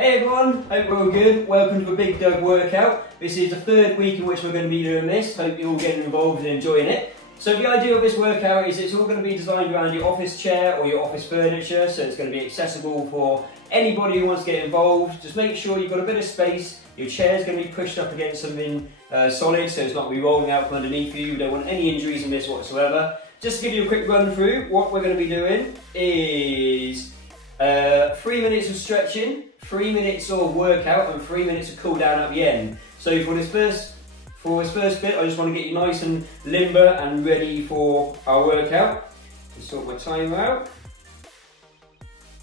Hey everyone, hope we're all good. Welcome to a BiGDUG workout. This is the third week in which we're going to be doing this. Hope you're all getting involved and enjoying it. So the idea of this workout is it's all going to be designed around your office chair or your office furniture, so it's going to be accessible for anybody who wants to get involved. Just make sure you've got a bit of space. Your chair's going to be pushed up against something solid, so it's not going to be rolling out from underneath you. You don't want any injuries in this whatsoever. Just to give you a quick run through, what we're going to be doing is 3 minutes of stretching, 3 minutes of workout and 3 minutes of cool down at the end. So for this first bit, I just want to get you nice and limber and ready for our workout. Just sort my timer out.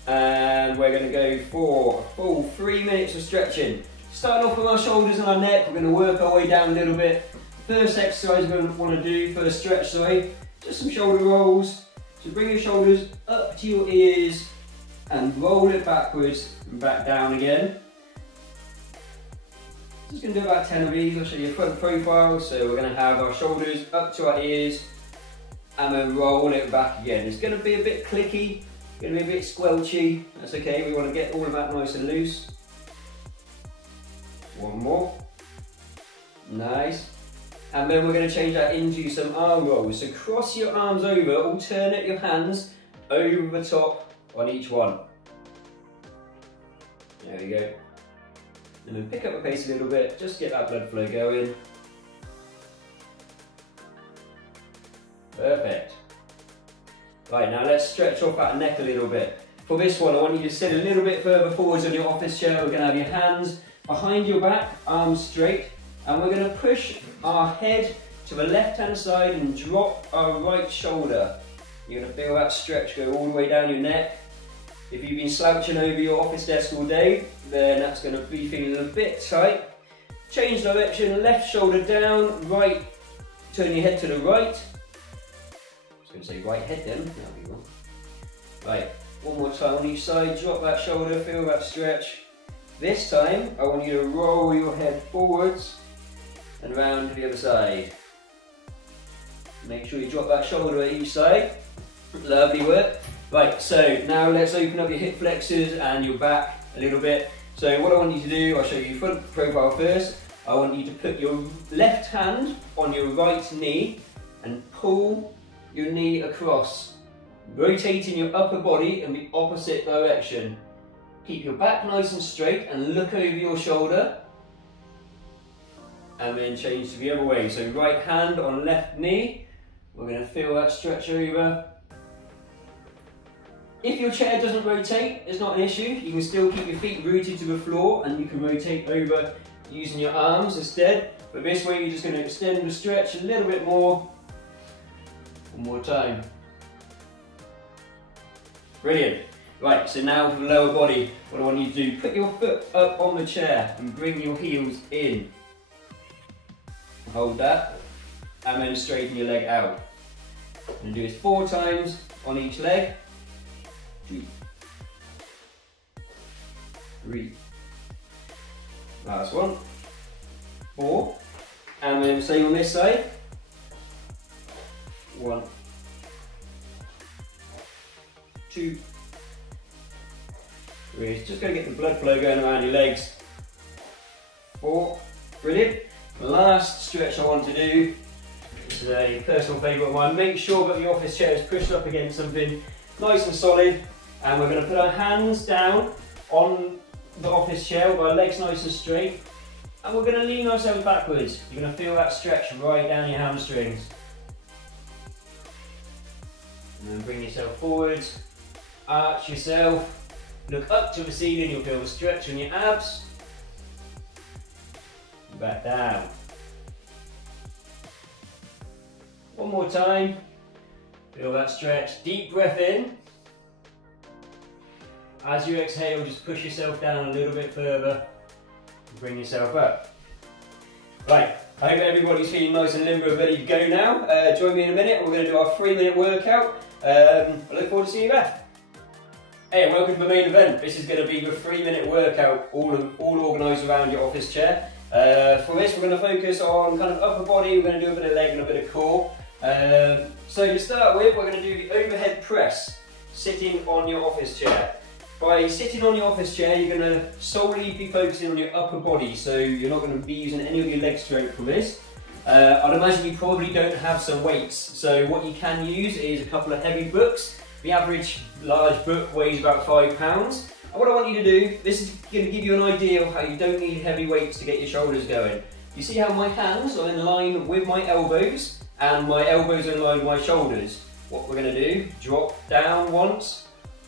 And we're going to go for a full 3 minutes of stretching. Starting off with our shoulders and our neck, we're going to work our way down a little bit. First exercise we're going to want to do, first stretch, sorry, just some shoulder rolls. So bring your shoulders up to your ears and roll it backwards and back down again. Just going to do about 10 of these. I'll show you a front profile. So we're going to have our shoulders up to our ears and then roll it back again. It's going to be a bit clicky, going to be a bit squelchy. That's okay, we want to get all of that nice and loose. One more. Nice. And then we're going to change that into some arm rolls. So cross your arms over, alternate your hands over the top on each one. There we go. And then pick up the pace a little bit, just get that blood flow going. Perfect. Right, now let's stretch off that neck a little bit. For this one, I want you to sit a little bit further forwards on your office chair. We're going to have your hands behind your back, arms straight, and we're going to push our head to the left-hand side and drop our right shoulder. You're going to feel that stretch go all the way down your neck. If you've been slouching over your office desk all day, then that's going to be feeling a bit tight. Change direction, left shoulder down, right, turn your head to the right. I was going to say right head then, that'll be wrong. Right, one more time on each side, drop that shoulder, feel that stretch. This time, I want you to roll your head forwards and round to the other side. Make sure you drop that shoulder at each side. Lovely work. Right, so now let's open up your hip flexors and your back a little bit. So what I want you to do, I'll show you front profile first. I want you to put your left hand on your right knee and pull your knee across, rotating your upper body in the opposite direction. Keep your back nice and straight and look over your shoulder. And then change to the other way. So right hand on left knee. We're going to feel that stretch over. If your chair doesn't rotate, it's not an issue. You can still keep your feet rooted to the floor and you can rotate over using your arms instead. But this way you're just going to extend the stretch a little bit more. One more time. Brilliant. Right, so now for the lower body, what I want you to do, put your foot up on the chair and bring your heels in. Hold that, and then straighten your leg out. And do this 4 times on each leg. 2, 3, last one, 4, and then same on this side. 1, 2, 3. It's just going to get the blood flow going around your legs. 4, brilliant. The last stretch I want to do, this is a personal favourite of mine. Make sure that the office chair is pushed up against something nice and solid. And we're going to put our hands down on the office chair with our legs nice and straight. And we're going to lean ourselves backwards. You're going to feel that stretch right down your hamstrings. And then bring yourself forwards, arch yourself, look up to the ceiling, you'll feel the stretch on your abs. Back down. One more time. Feel that stretch. Deep breath in. As you exhale, just push yourself down a little bit further and bring yourself up. Right, I hope everybody's feeling nice and limber and ready to go now. Join me in a minute. We're going to do our 3-minute workout. I look forward to seeing you back. Hey, welcome to the main event. This is going to be the 3-minute workout, all organised around your office chair. For this, we're going to focus on kind of upper body. We're going to do a bit of leg and a bit of core. So to start with, we're going to do the overhead press, sitting on your office chair. by sitting on your office chair, you're going to solely be focusing on your upper body, so you're not going to be using any of your leg strength from this. I'd imagine you probably don't have some weights, so what you can use is a couple of heavy books. The average large book weighs about £5. And what I want you to do, this is going to give you an idea of how you don't need heavy weights to get your shoulders going. You see how my hands are in line with my elbows, and my elbows are in line with my shoulders. What we're going to do, drop down once,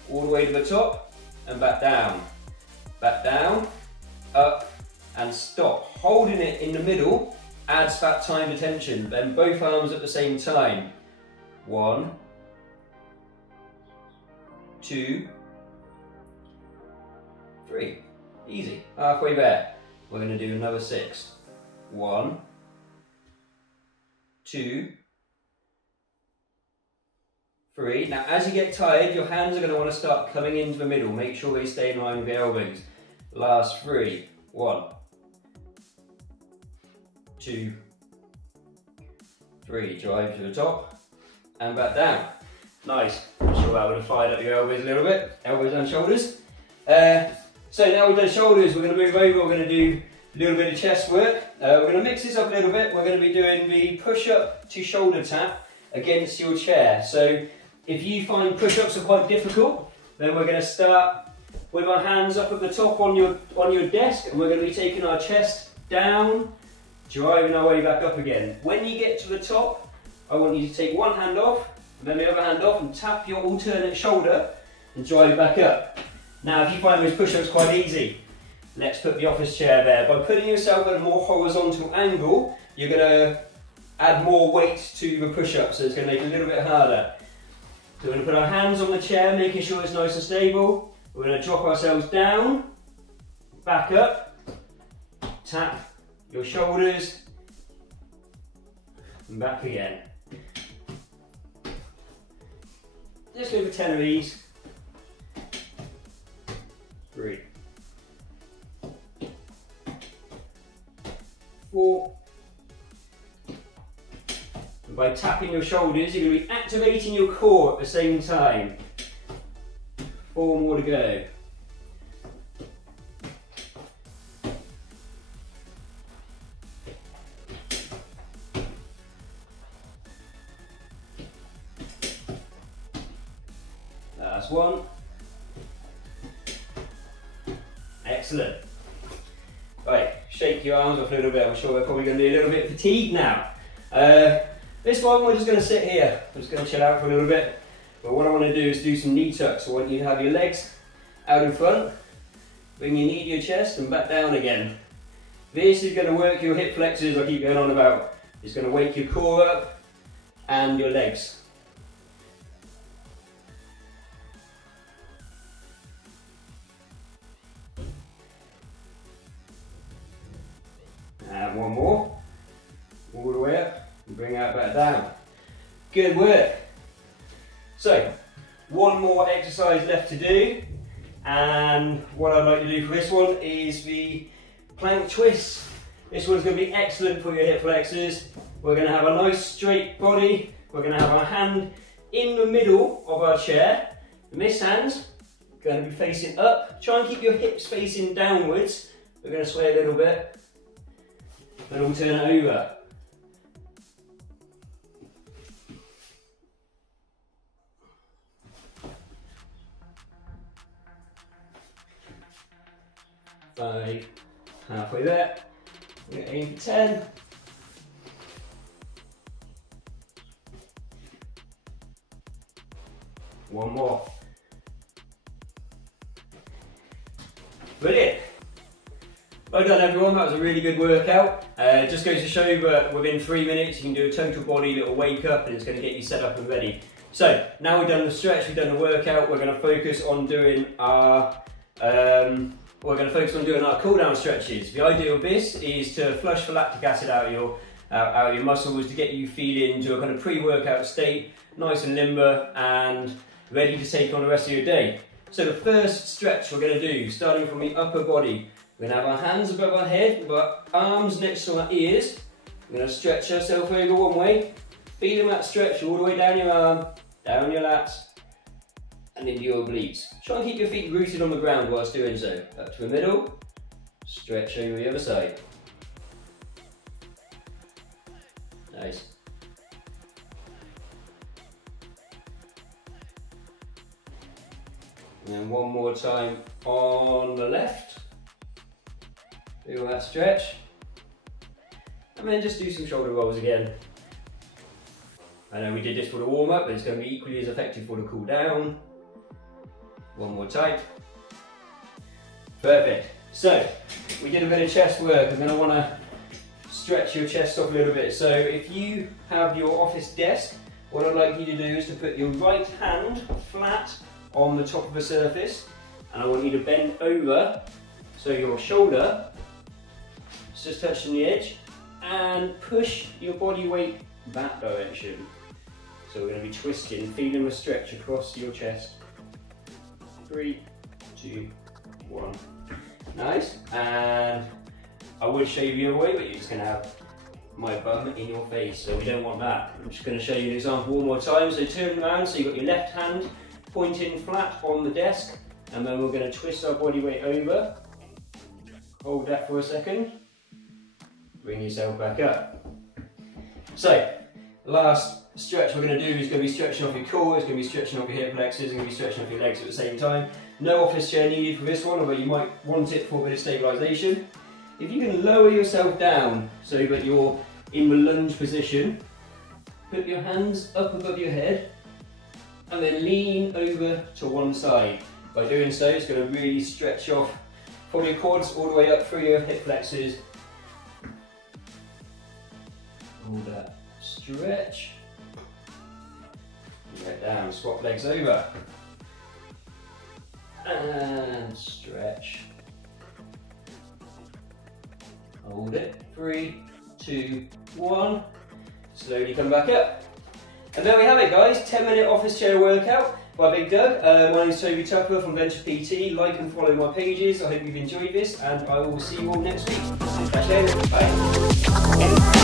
all the way to the top, and back down, up, and stop. Holding it in the middle adds that timed attention, then both arms at the same time. 1, 2, 3. Easy. Halfway there. We're going to do another 6. 1, 2, 3. Now as you get tired, your hands are going to want to start coming into the middle. Make sure they stay in line with your elbows. Last 3. 1, 2, 3. Drive to the top and back down. Nice. I'm sure that would have fired up your elbows a little bit. Elbows and shoulders. So now we've done shoulders, we're going to move over, we're going to do a little bit of chest work. We're going to mix this up a little bit. We're going to be doing the push-up to shoulder tap against your chair. So if you find push-ups are quite difficult, then we're going to start with our hands up at the top on your desk, and we're going to be taking our chest down, driving our way back up again. When you get to the top, I want you to take one hand off, and then the other hand off, and tap your alternate shoulder, and drive back up. Now, if you find those push-ups quite easy, let's put the office chair there. By putting yourself at a more horizontal angle, you're going to add more weight to the push-up, so it's going to make it a little bit harder. So we're going to put our hands on the chair, making sure it's nice and stable. We're going to drop ourselves down, back up, tap your shoulders, and back again. Just go for 10 of these. 3, 4. And by tapping your shoulders, you're going to be activating your core at the same time. 4 more to go. Last one. Excellent. Right, shake your arms off a little bit. I'm sure we're probably going to be a little bit fatigued now. This one we're just going to sit here. I'm just going to chill out for a little bit. But what I want to do is do some knee tucks. I want you to have your legs out in front, bring your knee to your chest and back down again. This is going to work your hip flexors I keep going on about. It's going to wake your core up and your legs. And one more, all the way up, and bring out back down. Good work. So, one more exercise left to do, and what I'd like to do for this one is the plank twist. This one's going to be excellent for your hip flexors. We're going to have a nice straight body. We're going to have our hand in the middle of our chair, and this hand's going to be facing up. Try and keep your hips facing downwards. We're going to sway a little bit. And we'll turn it over. Five, halfway there. We're going to aim for 10. One more. Brilliant. Well done everyone, that was a really good workout. Just goes to show you that within 3 minutes you can do a total body little wake up and it's going to get you set up and ready. So now we've done the stretch, we've done the workout, we're going to focus on doing our cool down stretches. The idea of this is to flush the lactic acid out of your muscles to get you feeling into a kind of pre-workout state, nice and limber and ready to take on the rest of your day. So the first stretch we're going to do, starting from the upper body, we're going to have our hands above our head, with our arms next to our ears. We're going to stretch ourselves over one way, feeling that stretch all the way down your arm, down your lats, and into your obliques. Try and keep your feet rooted on the ground whilst doing so. Up to the middle, stretch over the other side. Nice. And then one more time on the left. Feel that stretch. And then just do some shoulder rolls again. I know we did this for the warm up, but it's going to be equally as effective for the cool down. One more time. Perfect. So, we did a bit of chest work. I'm going to want to stretch your chest off a little bit. So, if you have your office desk, what I'd like you to do is to put your right hand flat on the top of a surface, and I want you to bend over so your shoulder is just touching the edge, and push your body weight that direction. So we're going to be twisting, feeling a stretch across your chest. 3, 2, 1. Nice. And I would show you the other way, but you're just going to have my bum in your face, so we don't want that. I'm just going to show you an example one more time. So turn around, so you've got your left hand pointing flat on the desk, and then we're going to twist our body weight over. Hold that for a second. Bring yourself back up. So, last stretch we're going to do is going to be stretching off your core, it's going to be stretching off your hip flexors, it's going to be stretching off your legs at the same time. No office chair needed for this one, although you might want it for a bit of stabilisation. If you can lower yourself down so that you're in the lunge position, put your hands up above your head and then lean over to one side. By doing so, it's going to really stretch off from your quads all the way up through your hip flexors. Hold that stretch. Get down, swap legs over. And stretch. Hold it. 3, 2, 1. Slowly come back up. And there we have it, guys. 10-minute office chair workout by BiGDUG. My name is Toby Tupper from Venture PT. Like and follow my pages. I hope you've enjoyed this, and I will see you all next week. Bye.